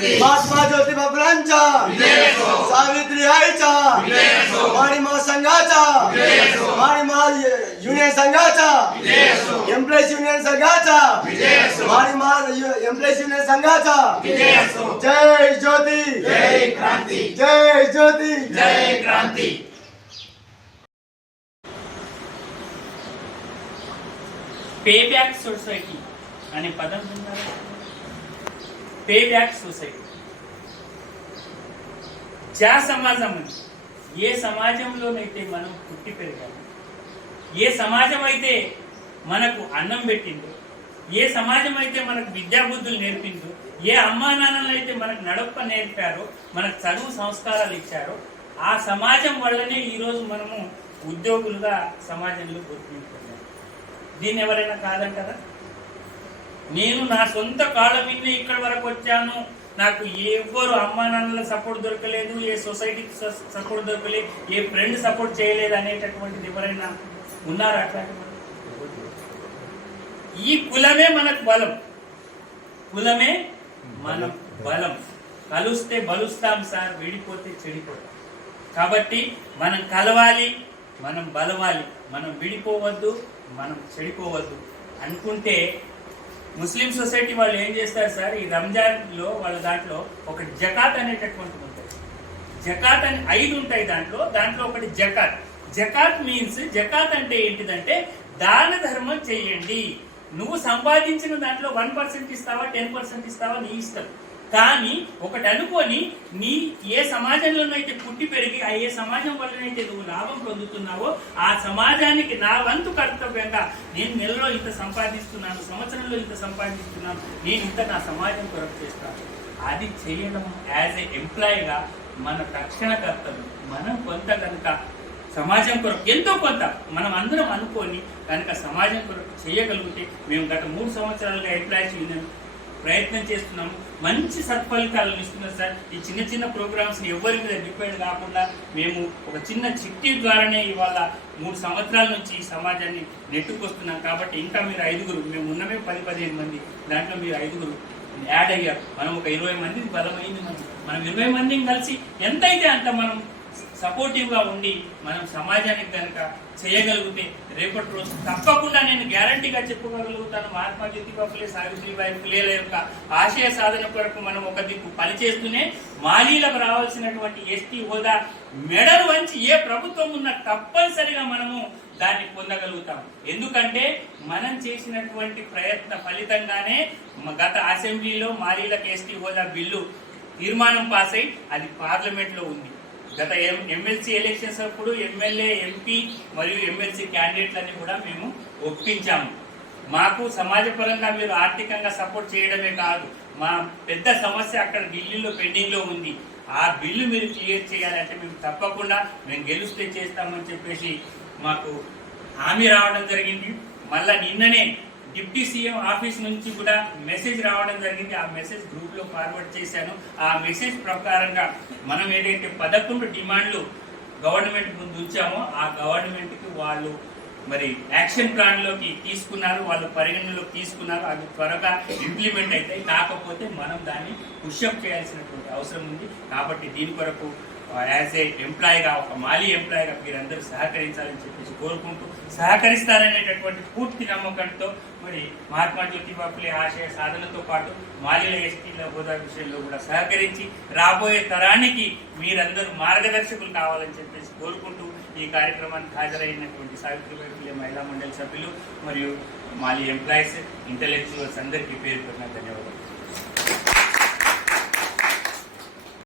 महात्मा ज्योतिबा फुलांचा सावित्री आईचा आणि महा संघाचा आणि महा युनियन संघाचा एम्प्लॉईज युनियन संघाचा आणि महा एम्प्लॉईज युनियन संघाचा जय ज्योती जय क्रांती जय ज्योती जय क्रांती పే బ్యాక్ సొసైటీ అనే పదం విన్నారా పే బ్యాక్ సొసైటీ జా సమాజం అని ఏ సమాజంలోనైతే మనం పుట్టి పెరిగాము ఏ సమాజం అయితే మనకు అన్నం పెట్టిందో ఏ సమాజం అయితే మనకు విద్యాబుద్ధులు నేర్పిందో ఏ అమ్మా నాన్నలు అయితే మనకు నడప నేర్పారో మనకు చదువు సంస్కారాలు ఇచ్చారో ఆ సమాజం వల్లనే ఈరోజు మనము ఉద్యోగులుగా సమాజంలో గుర్తింపు దీన్ని ఎవరైనా కాదంటారా? నేను నా సొంత కాళ్ళ మీద ఇక్కడి వరకు వచ్చాను. నాకు ఎవ్వరు అమ్మా నాన్నల సపోర్ట్ దొరకలేదు ఏ సొసైటీకి సపోర్ట్ దొరకలేదు ఏ ఫ్రెండ్ సపోర్ట్ చేయలేదు అనేటటువంటిది ఎవరైనా ఉన్నారా అట్లా? ఈ కులమే మనకు బలం. కులమే మన బలం. కలుస్తే బలుస్తాం సార్ విడిపోతే చెడిపోతాం. కాబట్టి మనం కలవాలి మనం బలవాలి. మనం విడిపోవద్దు మనం చెడిపోవద్దు. అనుకుంటే ముస్లిం సొసైటీ వాళ్ళు ఏం చేస్తారు సార్? ఈ రంజాన్లో వాళ్ళ దాంట్లో ఒకటి జకాత్ అనేటటువంటి ఉంటుంది. జకాత్ అని ఐదు ఉంటాయి దాంట్లో. దాంట్లో ఒకటి జకాత్. జకాత్ మీన్స్ జకాత్ అంటే ఏంటిదంటే దాన ధర్మం చేయండి. నువ్వు సంపాదించిన దాంట్లో వన్ పర్సెంట్ ఇస్తావా టెన్ పర్సెంట్ ఇస్తావా నీ ఇష్టం. కానీ ఒకటి అనుకొని నీ ఏ సమాజంలోనైతే పుట్టి పెరిగి ఆ ఏ సమాజం వల్లనైతే నువ్వు లాభం పొందుతున్నావో ఆ సమాజానికి నా వంతు కర్తవ్యంగా నేను నెలలో ఇంత సంపాదిస్తున్నాను సంవత్సరంలో ఇంత సంపాదిస్తున్నాను నేను ఇంత నా సమాజం కొరకు చేస్తాను. అది చేయడం యాజ్ ఏ ఎంప్లాయీగా మన తక్షణ కర్తవ్యం మనం కొంత కనుక సమాజం కొరకు ఎంతో కొంత మనం అందరం అనుకొని కనుక సమాజం కొరకు చేయగలిగితే మేము గత మూడు సంవత్సరాలుగా ఎంప్లాయీస్ యూనియన్ ప్రయత్నం చేస్తున్నాము మంచి సత్ఫలితాలను ఇస్తున్నారు సార్. ఈ చిన్న చిన్న ప్రోగ్రామ్స్ ఎవరి మీద డిపెండ్ కాకుండా మేము ఒక చిన్న చిట్టి ద్వారానే ఇవాళ మూడు సంవత్సరాల నుంచి ఈ సమాజాన్ని నెట్టుకొస్తున్నాం. కాబట్టి ఇంకా మీరు ఐదుగురు మేము ఉన్నమే పది పదిహేను మంది. దాంట్లో మీరు ఐదుగురు యాడ్ అయ్యారు. మనం ఒక ఇరవై మంది బలమైంది మనం మనం ఇరవై మందిని కలిసి ఎంతైతే అంత మనం సపోర్టివ్గా ఉండి మనం సమాజానికి కనుక చేయగలిగితే రేపటి రోజు తప్పకుండా నేను గ్యారంటీగా చెప్పుకోగలుగుతాను మహాత్మా జ్యోతిబా ఫులే సావిత్రిబాయి ఫులేల యొక్క ఆశయ సాధన కొరకు మనం ఒక దిక్కు పనిచేస్తూనే మాలీలకు రావాల్సినటువంటి ఎస్టీ హోదా మెడలు వంచి ఏ ప్రభుత్వం ఉన్నా తప్పనిసరిగా మనము దాన్ని పొందగలుగుతాం. ఎందుకంటే మనం చేసినటువంటి ప్రయత్న ఫలితంగానే గత అసెంబ్లీలో మాలీలకు ఎస్టీ హోదా బిల్లు తీర్మానం పాస్ అయి అది పార్లమెంట్లో ఉంది. గత ఎం ఎమ్మెల్సీ ఎలక్షన్స్ అప్పుడు ఎమ్మెల్యే ఎంపీ మరియు ఎమ్మెల్సీ క్యాండిడేట్లని కూడా మేము ఒప్పించాము. మాకు సమాజపరంగా మీరు ఆర్థికంగా సపోర్ట్ చేయడమే కాదు మా పెద్ద సమస్య అక్కడ ఢిల్లీలో పెండింగ్లో ఉంది. ఆ బిల్లు మీరు క్లియర్ చేయాలంటే మేము తప్పకుండా మేము గెలుస్తే చేస్తామని చెప్పేసి మాకు హామీ రావడం జరిగింది. మళ్ళా నిన్ననే డిప్యూటీ సీఎం ఆఫీస్ నుంచి కూడా మెసేజ్ రావడం జరిగింది. ఆ మెసేజ్ గ్రూప్లో ఫార్వర్డ్ చేశాను. ఆ మెసేజ్ ప్రకారంగా మనం ఏదైతే పదకొండు డిమాండ్లు గవర్నమెంట్ ముందు ఉంచామో ఆ గవర్నమెంట్కి వాళ్ళు మరి యాక్షన్ ప్లాన్లోకి తీసుకున్నారు. వాళ్ళు పరిగణనలోకి తీసుకున్నారు. అది త్వరగా ఇంప్లిమెంట్ అవుతాయి కాకపోతే మనం దాన్ని పుష్అప్ చేయాల్సినటువంటి అవసరం ఉంది. కాబట్టి దీని కొరకు యాజ్ ఏ ఎంప్లాయీగా ఒక మాలీ ఎంప్లాయీగా మీరందరూ సహకరించాలని చెప్పేసి కోరుకుంటూ సహకరిస్తారనేటటువంటి పూర్తి నమ్మకంతో మరి మహాత్మా జ్యోతిబాపులే ఆశయ సాధనతో పాటు మాలీల ఎస్టీల హోదా విషయంలో కూడా సహకరించి రాబోయే తరానికి మీరందరూ మార్గదర్శకులు కావాలని చెప్పేసి కోరుకుంటూ ఈ కార్యక్రమానికి హాజరైనటువంటి సావిత్రిబాయి ఫులే మహిళా మండలి సభ్యులు మరియు మాలీ ఎంప్లాయీస్ ఇంటలెక్చువల్స్ అందరికీ పేరు పెట్టిన ధన్యవాదాలు.